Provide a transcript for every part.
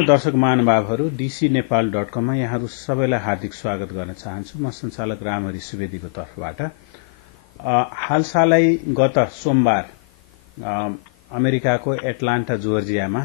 दर्शक महानुभावहरू dcnepal.com मा यहाँहरू सबैलाई हार्दिक स्वागत गर्न चाहन्छु। म सञ्चालक रामहरि सुवेदीको तर्फबाट। हालसालै गत सोमबार अमेरिकाको एटलान्टा जोर्जियामा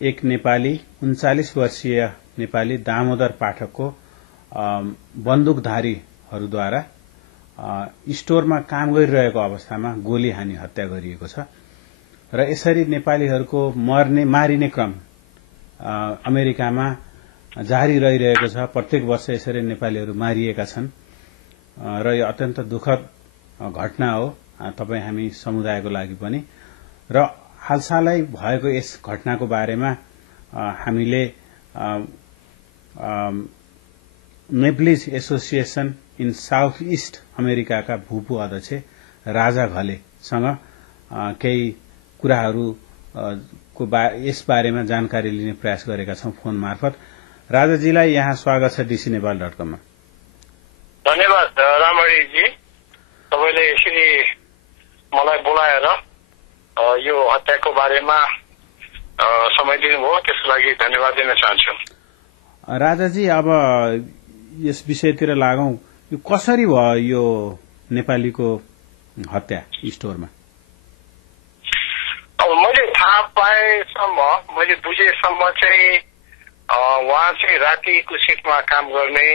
एक नेपाली 39 वर्षीय नेपाली दामोदर पाठकको बन्दुकधारीहरूद्वारा स्टोरमा काम गरिरहेको अवस्थामा गोली हानी हत्या गरिएको छ र यसरी नेपालीहरूको मारिने क्रम अमेरिकामा जारी रहिरहेको छ। प्रत्येक वर्ष यसरी नेपालीहरू मारिएका छन् र यो अत्यन्त दुःखद घटना हो तपाई हामी समुदायको लागि पनि। र हालसालै भएको यस घटनाको बारेमा हामीले Nepalese association in south east अमेरिकाका भूपू अध्यक्ष राजा घलेसँग केही कुराहरू यस बारेमा जानकारी लिने प्रयास गरेका छौं फोन मार्फत। राजाजीलाई यहाँ स्वागत छ dcnepal.com मा। धन्यवाद रामहरिजी, तपाईले यसरी मलाई बोलाएर यो हत्याको बारेमा समय दिनुभयो, त्यसको लागि धन्यवाद दिन चाहन्छु। राजाजी, अब यस विषयतिर लागौं। यो कसरी भयो यो नेपालीको हत्या स्टोरमा? अब मैले थाहा पाएसम्म, मैले बुझेसम्म चाहिँ उहाँ चाहिँ रातिको सिफ्टमा काम गर्ने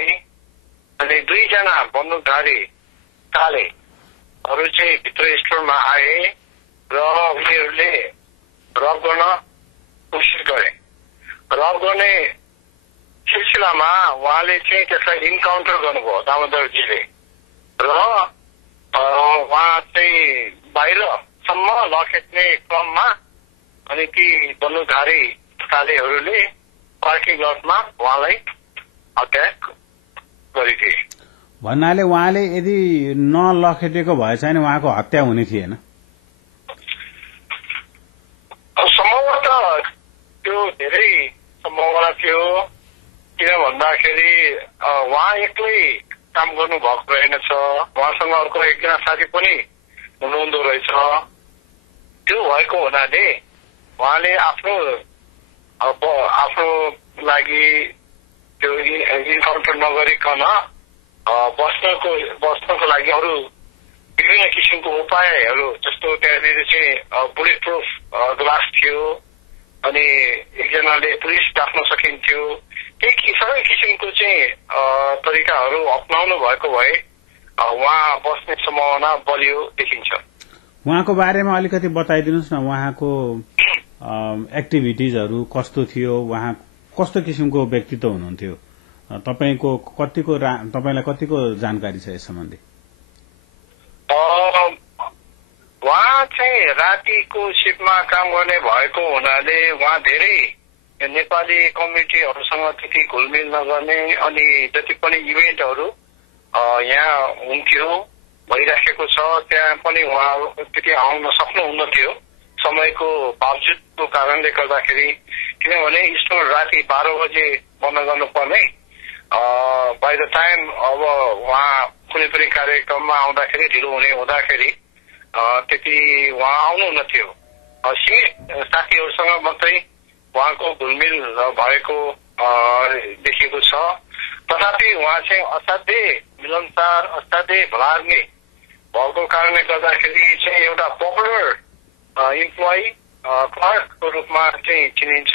अनि दुईजना बन्दुकधारी कालेहरू चाहिँ भित्र स्टोरमा आए र उनीहरूले रब गर्न कोसिस गरे। रब गर्ने सिलसिलामा उहाँले चाहिँ त्यसलाई इन्काउन्टर गर्नुभयो दामोदरजीले र उहाँ चाहिँ बाहिरसम्म लखेट्ने क्रममा अनि ती बन्दुकधारी कालेहरूले पार्किङ लटमा उहाँलाई हत्या गरिदिए। भन्नाले उहाँले यदि नलखेटेको भए चाहिँ उहाँको हत्या हुने थिएन? सम्भवतः त्यो धेरै सम्भावना थियो, किन भन्दाखेरि उहाँ एक्लै काम गर्नु भएको रहेनछ, उहाँसँग अर्को एकजना साथी पनि हुनुहुँदो रहेछ। त्यो भएको हुनाले उहाँले आफ्नो लागि त्यो इन्काउन्टर नगरिकन बस्नको लागि अरू विभिन्न किसिमको उपायहरू, जस्तो त्यहाँनिर चाहिँ बुलेट प्रुफ ग्लास थियो अनि एकजनाले पुलिस डाक्न सकिन्थ्यो, सबै किसिमको चाहिँ तरिकाहरू अपनाउनु भएको भए उहाँ बस्ने सम्भावना बलियो देखिन्छ। उहाँको बारेमा अलिकति बताइदिनुहोस् न, उहाँको एक्टिभिटिजहरू कस्तो थियो, उहाँ कस्तो किसिमको व्यक्तित्व हुनुहुन्थ्यो, तपाईलाई कतिको जानकारी छ यस सम्बन्धी? उहाँ चाहिँ रातिको सिफ्टमा काम गर्ने भएको हुनाले उहाँ धेरै नेपाली कम्युनिटीहरूसँग त्यति घुलमिल नगर्ने अनि जति पनि इभेन्टहरू यहाँ हुन्थ्यो भइराखेको छ त्यहाँ पनि उहाँ त्यति आउन सक्नुहुन्न थियो समयको बावजुदको कारणले गर्दाखेरि। किनभने स्टोर राति 12 बजे बन्द गर्नुपर्ने, बाई द टाइम अब उहाँ कुनै पनि कार्यक्रममा आउँदाखेरि ढिलो हुने हुँदाखेरि त्यति उहाँ आउनुहुन्न थियो। सीमित साथीहरूसँग मात्रै उहाँको घुलमिल भएको देखिएको छ। तथापि उहाँ चाहिँ असाध्यै मिलनसार, असाध्यै भलाग्ने भएको कारणले गर्दाखेरि चाहिँ एउटा पपुलर इम्प्लोइ क्लर्कको रूपमा चाहिँ चिनिन्छ।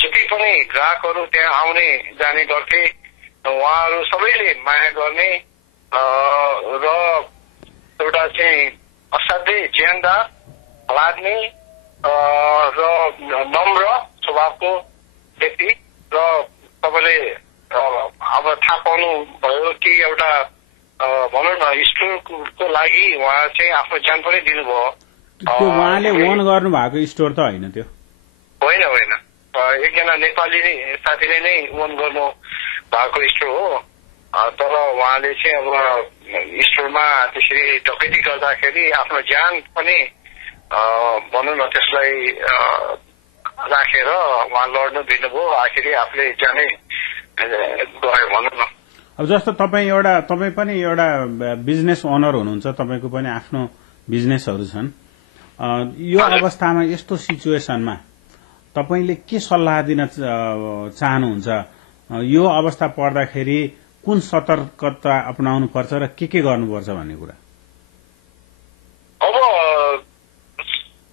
जति पनि ग्राहकहरू त्यहाँ आउने जाने गर्थे उहाँहरू सबैले माया गर्ने र एउटा चाहिँ असाध्यै ज्यानदार, भलाग्ने र नम्र स्वभावको व्यक्ति। र तपाईँले अब थाहा पाउनु भयो कि एउटा भनौँ न स्टोरको लागि उहाँ चाहिँ आफ्नो ज्यान पनि दिनुभयो। त्यो उहाँले ओन गर्नु भएको स्टोर त होइन? त्यो होइन, एकजना नेपाली साथीले नै ओन गर्नु भएको स्टोर हो। तर उहाँले चाहिँ अब स्टोरमा त्यसरी डकैती गर्दाखेरि आफ्नो ज्यान पनि भनौँ न त्यसलाई राखेर उहाँ लड्नु दिनुभयो। आखिरी आफूले ज्यानै गयो भनौँ न। अब जस्तो तपाईँ पनि एउटा बिजनेस ओनर हुनुहुन्छ, तपाईँको पनि आफ्नो बिजनेसहरू छन्। यो अवस्थामा, यस्तो सिचुएसनमा तपाईले के सल्लाह दिन चाहनुहुन्छ? यो अवस्था पर्दाखेरि कुन सतर्कता अपनाउनु पर्छ र के गर्नुपर्छ भन्ने कुरा? अब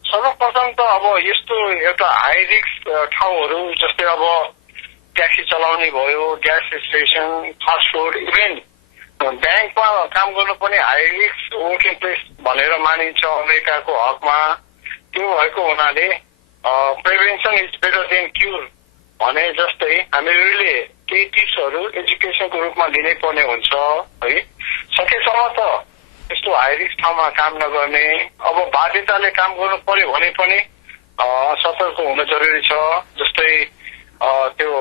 सर्वप्रथम त अब यस्तो एउटा हाई रिस्क ठाउँहरू जस्तै अब ट्याक्सी चलाउने भयो, gas station, fast food, even ब्याङ्कमा काम गर्नु पनि हाई रिस्क वर्किङ प्लेस भनेर मानिन्छ अमेरिकाको हकमा। त्यो भएको हुनाले prevention is better than cure भने जस्तै हामीले केही टिप्सहरू एजुकेसनको रूपमा लिनै पर्ने हुन्छ है। सकेसम्म त त्यस्तो हाई रिस्क ठाउँमा काम नगर्ने। अब बाध्यताले काम गर्नु पर्यो भने पनि सतर्क हुन जरुरी छ। जस्तै त्यो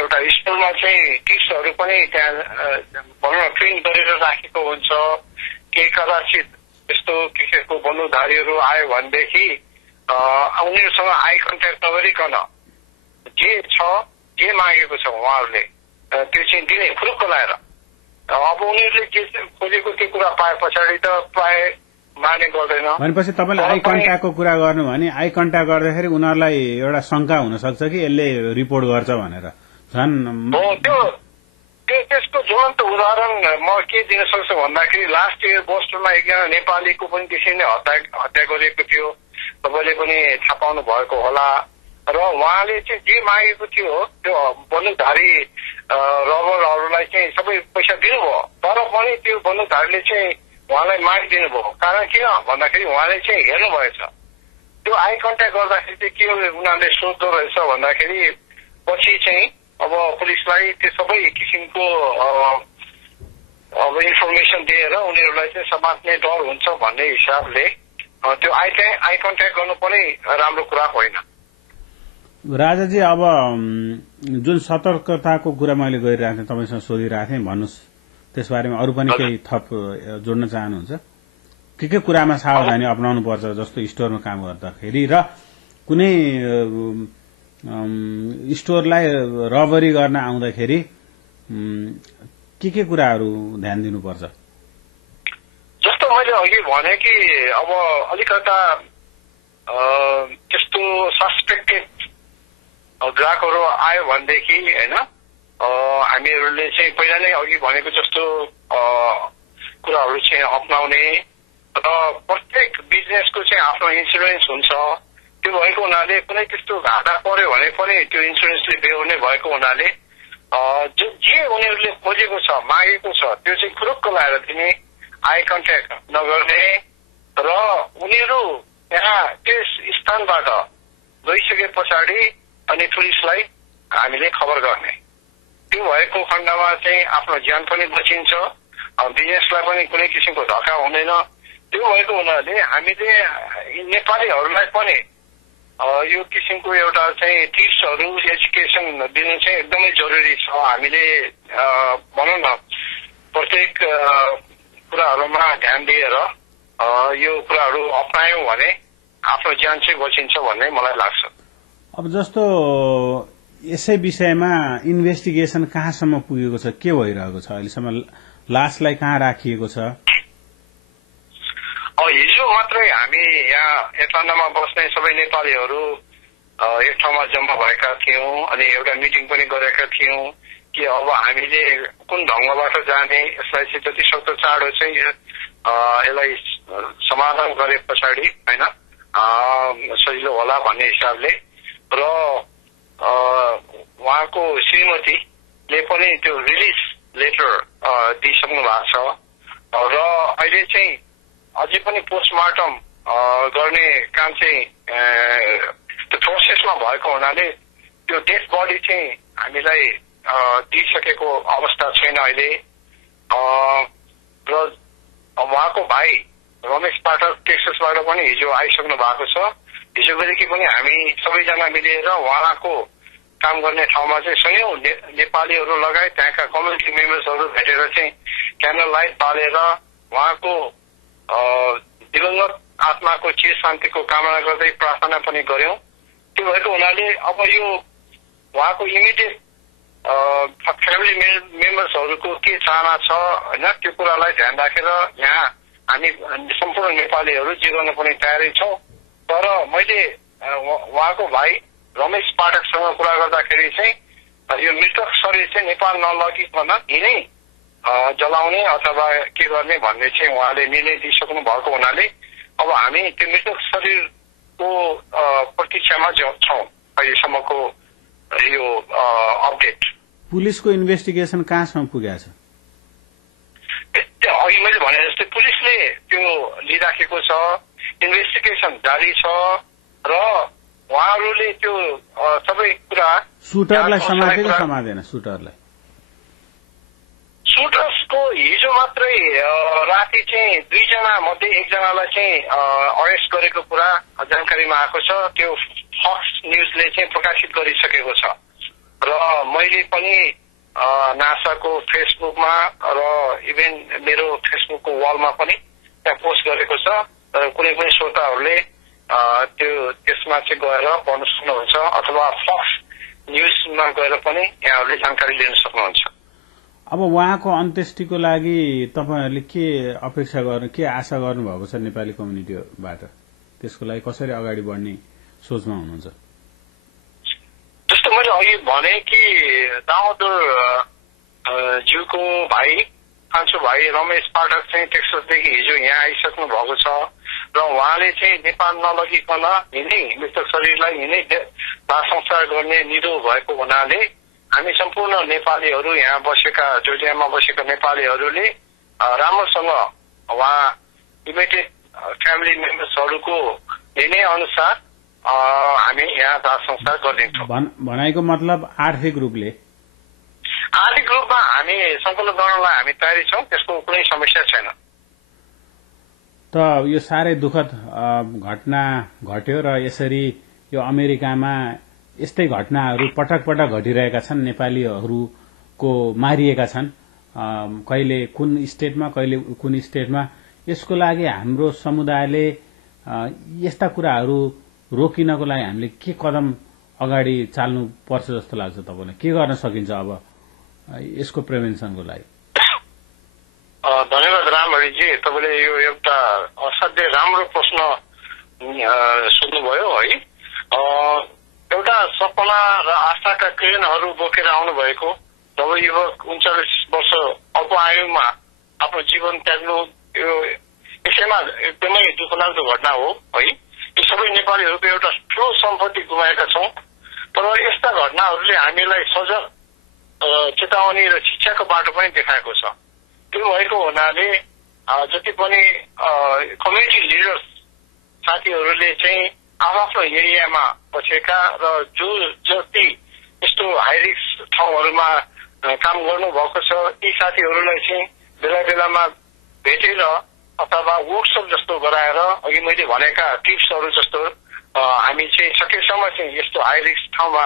एउटा स्कुलमा चाहिँ टिप्सहरू पनि त्यहाँ भनौँ न प्रिन्ट गरेर राखेको हुन्छ। केही कदाचित त्यस्तो किसिमको बन्दुकधारीहरू आयो भनेदेखि उनीहरूसँग आई कन्ट्याक्ट नगरिकन जे छ जे मागेको छ उहाँहरूले त्यो चाहिँ दिने फुरुक्क लाएर। अब उनीहरूले जे खोजेको त्यो कुरा पाए पछाडि त प्राय माने गर्दैन। भनेपछि तपाईँले आई कन्ट्याक्टको कुरा गर्नु भने आई कन्ट्याक्ट गर्दाखेरि उनीहरूलाई एउटा शंका हुन सक्छ कि यसले रिपोर्ट गर्छ भनेर। झन् त्यसको ज्वलन्त उदाहरण म के दिन सक्छु भन्दाखेरि लास्ट इयर बोस्टनमा एकजना नेपालीको पनि त्यसरी नै हत्या गरिएको थियो। तपाईँले पनि थाहा पाउनु भएको होला। र उहाँले चाहिँ जे मागेको थियो त्यो बन्दुकधारी रबरहरूलाई चाहिँ सबै पैसा दिनुभयो, तर पनि त्यो बन्दुकधारीले चाहिँ उहाँलाई मागिदिनु भयो। कारण किन भन्दाखेरि उहाँले चाहिँ हेर्नु भएछ। त्यो आई कन्ट्याक्ट गर्दाखेरि चाहिँ के उनीहरूले सोध्दो रहेछ भन्दाखेरि पछि चाहिँ अब पुलिसलाई त्यो सबै किसिमको अब इन्फर्मेसन दिएर उनीहरूलाई चाहिँ समात्ने डर हुन्छ भन्ने हिसाबले त्यो आई कन्ट्याक्ट गर्नु पनि राम्रो कुरा होइन। राजाजी, अब जुन सतर्कताको कुरा मैले गरिरहेको थिएँ, तपाईँसँग सोधिरहेको थिएँ, भन्नुहोस् त्यसबारेमा अरू पनि केही थप जोड्न चाहनुहुन्छ? के कुरामा सावधानी अपनाउनु पर्छ जस्तो स्टोरमा काम गर्दाखेरि र कुनै स्टोरलाई रबरी गर्न आउँदाखेरि के कुराहरू ध्यान दिनुपर्छ? जस्तो मैले अघि भने कि अब अलिकता त्यस्तो सस्पेक्टेड ग्राहकहरू आयो भनेदेखि होइन हामीहरूले चाहिँ पहिला नै अघि भनेको जस्तो कुराहरू चाहिँ अपनाउने र प्रत्येक बिजनेसको चाहिँ आफ्नो इन्सुरेन्स हुन्छ। त्यो भएको हुनाले कुनै त्यस्तो घाटा पर्यो भने पनि त्यो इन्सुरेन्सले बेहोर्ने भएको हुनाले जे उनीहरूले खोजेको छ मागेको छ त्यो चाहिँ खुरुक्क लाएर दिने, आई कन्ट्याक्ट नगर्ने र उनीहरू त्यहाँ त्यस स्थानबाट गइसके पछाडि अनि पुलिसलाई हामीले खबर गर्ने। त्यो भएको खण्डमा चाहिँ आफ्नो ज्यान पनि बचिन्छ, बिजनेसलाई पनि कुनै किसिमको धक्का हुँदैन। त्यो भएको हुनाले हामीले नेपालीहरूलाई पनि यो किसिमको एउटा चाहिँ टिप्सहरू एजुकेसन दिनु चाहिँ एकदमै जरुरी छ। हामीले भनौँ न प्रत्येक कुराहरूमा ध्यान दिएर यो कुराहरू अपनायौँ भने आफ्नो ज्यान चाहिँ बचिन्छ भन्ने मलाई लाग्छ। अब जस्तो यसै विषयमा इन्भेस्टिगेसन कहाँसम्म पुगेको छ, के भइरहेको छ अहिलेसम्म, लासलाई कहाँ राखिएको छ? हिजो मात्रै हामी यहाँ एटलान्टामा बस्ने सबै नेपालीहरू एक ठाउँमा जम्मा भएका थियौँ अनि एउटा मिटिङ पनि गरेका थियौँ कि अब हामीले कुन ढङ्गबाट जाने, यसलाई चाहिँ जति सक्दो चाँडो चाहिँ यसलाई समाधान गरे पछाडि होइन सजिलो होला भन्ने हिसाबले। र उहाँको श्रीमतीले पनि त्यो रिलिज लेटर दिइसक्नु भएको छ र अहिले चाहिँ अझै पनि पोस्टमार्टम गर्ने काम चाहिँ त्यो प्रोसेसमा भएको हुनाले त्यो डेड बडी चाहिँ हामीलाई दिइसकेको अवस्था छैन अहिले। र उहाँको भाइ रमेश पाठक टेक्ससबाट पनि हिजो आइसक्नु भएको छ। हिजो बेलुकी पनि हामी सबैजना मिलेर उहाँको काम गर्ने ठाउँमा चाहिँ सयौं नेपालीहरू लगायत त्यहाँका कम्युनिटी मेम्बर्सहरू भेटेर चाहिँ क्यान्डल लाइट बालेर उहाँको दिवंगत आत्माको चिर शान्तिको कामना गर्दै प्रार्थना पनि गर्यौं। त्यो भएको हुनाले अब यो उहाँको इमिडिएट फ्यामिली मेम्बर्सहरूको के चाहना छ होइन त्यो कुरालाई ध्यान राखेर यहाँ हामी सम्पूर्ण नेपालीहरू जे गर्न पनि तयारी छौं। तर मैले उहाँको भाइ रमेश पाठकसँग कुरा गर्दाखेरि चाहिँ यो मृतक शरीर चाहिँ नेपाल नलगिकन यिनै जलाउने अथवा के गर्ने भन्ने चाहिँ उहाँले निर्णय दिइसक्नु भएको हुनाले अब हामी त्यो मृतक शरीरको प्रतीक्षामा छौं। अहिलेसम्मको यो अपडेट। पुलिसको इन्भेस्टिगेसन कहाँसम्म पुगेको छ? अघि मैले भने जस्तै पुलिसले त्यो लिइराखेको छ, इन्भेस्टिगेसन जारी छ र उहाँहरूले त्यो सबै कुरा सुटरलाई समाते कि समातेन? सुटर्सको हिजो मात्रै राति चाहिँ 2 जना मध्ये 1 जनालाई चाहिँ अरेस्ट गरेको कुरा जानकारीमा आएको छ। त्यो फक्स न्यूजले चाहिँ प्रकाशित गरिसकेको छ र मैले पनि नासाको फेसबुकमा र इभन मेरो फेसबुकको वालमा पनि त्यहाँ पोस्ट गरेको छ। र कुनै पनि श्रोताहरूले त्यसमा चाहिँ गएर पढ्न सक्नुहुन्छ अथवा फक्स न्यूजमा गएर पनि यहाँहरूले जानकारी लिन सक्नुहुन्छ। अब उहाँको अन्त्येष्टिको लागि तपाईहरुले के अपेक्षा गर्नु, के आशा गर्नुभएको छ नेपाली कम्युनिटीबाट? त्यसको लागि कसरी अगाडि बढ्ने सोचमा हुनुहुन्छ? जस्तो मैले अघि भने कि दामोदर ज्यूको भाइ, कान्छो भाइ रमेश पाठक चाहिँ टेक्सासदेखि हिजो यहाँ आइसक्नु भएको छ र उहाँले चाहिँ नेपाल नलगिकन यिनै मृतक शरीरलाई यिनै दाह संस्कार गर्ने निधो भएको हुनाले हामी सम्पूर्ण नेपालीहरू, यहाँ बसेका जोर्जियामा बसेका नेपालीहरूले राम्रोसँग उहाँ इमिडिएट फ्यामिली मेम्बर्सहरूको निर्णय अनुसार हामी यहाँ दाह संस्कार गरिदिन्छौँ। भनाइको मतलब आर्थिक रूपमा हामी सम्पूर्ण गर्नलाई हामी तयारी छौँ, त्यसको कुनै समस्या छैन। त यो साह्रै दुःखद घटना घट्यो र यसरी यो अमेरिकामा यस्तै घटनाहरू पटक पटक घटिरहेका छन्। नेपालीहरूको मारिएका छन्, कहिले कुन स्टेटमा कहिले कुन स्टेटमा। यसको लागि हाम्रो समुदायले यस्ता कुराहरू रोकिनको लागि हामीले के कदम अगाडि चाल्नु पर्छ जस्तो लाग्छ तपाईलाई? के गर्न सकिन्छ अब यसको प्रिभेन्सनको लागि? धन्यवाद रामहरिजी, तपाईले यो एउटा असाध्यै राम्रो प्रश्न सोध्नुभयो है। एउटा सपना र आशाका किरणहरू बोकेर आउनु भएको नवयुवक 39 वर्ष अल्प आयुमा आफ्नो जीवन त्याग्नु यो यसैमा एकदमै दुःखलाग्दो घटना हो है। यो सबै नेपालीहरूको एउटा ठूलो सम्पत्ति गुमाएका छौं, तर यस्ता घटनाहरूले हामीलाई सजग चेतावनी र शिक्षाको बाटो पनि देखाएको छ। त्यो भएको हुनाले जति पनि कम्युनिटी लिडर्स साथीहरूले चाहिँ आफ्नो एरियामा बसेका र जो जति यस्तो हाई रिस्क ठाउँहरूमा काम गर्नु भएको छ ती साथीहरूलाई चाहिँ बेला बेलामा भेटेर अथवा वर्कसप जस्तो गराएर अघि मैले भनेका टिप्सहरू जस्तो हामी चाहिँ सकेसम्म चाहिँ यस्तो हाई रिस्क ठाउँमा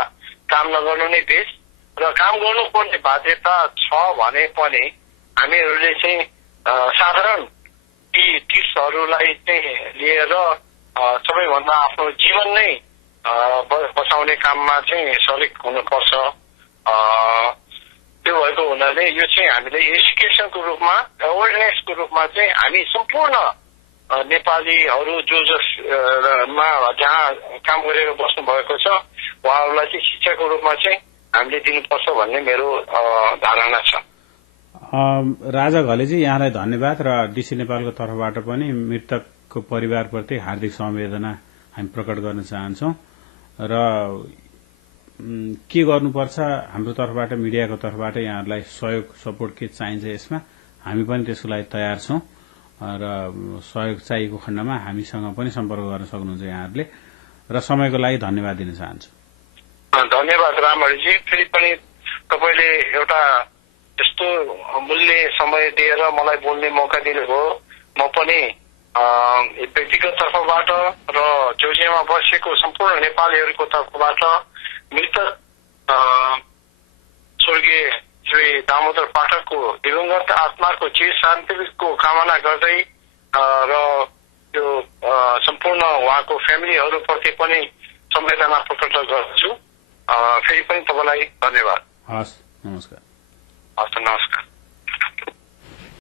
काम नगर्नु नै बेस र काम गर्नुपर्ने बाध्यता छ भने पनि हामीहरूले चाहिँ साधारण ती टिप्सहरूलाई चाहिँ लिएर सबैभन्दा आफ्नो जीवन नै बचाउने काममा चाहिँ सरिक हुनुपर्छ। त्यो भएको हुनाले यो चाहिँ हामीले एजुकेसनको रूपमा, अवेरनेसको रूपमा चाहिँ हामी सम्पूर्ण नेपालीहरू जसमा जहाँ काम गरेर बस्नु भएको छ उहाँहरूलाई चाहिँ शिक्षाको रूपमा चाहिँ हामीले दिनुपर्छ भन्ने मेरो धारणा छ। राजा घलेजी, यहाँलाई धन्यवाद र डीसी नेपालको तर्फबाट पनि मृतकको परिवारप्रति हार्दिक संवेदना हामी प्रकट गर्न चाहन्छौं र के गर्नुपर्छ हाम्रो तर्फबाट, मिडियाको तर्फबाट यहाँहरूलाई सहयोग सपोर्ट के चाहिन्छ यसमा हामी पनि त्यसको लागि तयार छौं र सहयोग चाहिएको खण्डमा हामीसँग पनि सम्पर्क गर्न सक्नुहुन्छ यहाँहरूले र समयको लागि धन्यवाद दिन चाहन्छु। धन्यवाद रामहरिजी, फेरि पनि तपाईले एउटा यस्तो मूल्य समय दिएर मलाई बोल्ने मौका दिनुभयो। म पनि व्यक्तिगत तर्फबाट र जोर्जियामा बसेको सम्पूर्ण नेपालीहरूको तर्फबाट मृतक स्वर्गीय श्री दामोदर पाठकको दिवंगत आत्माको चिर शान्तिको कामना गर्दै र त्यो सम्पूर्ण उहाँको फ्यामिलीहरूप्रति पनि संवेदना प्रकट गर्छु। फेरि पनि तपाईलाई धन्यवाद। हस्, नमस्कार। हस्, नमस्कार।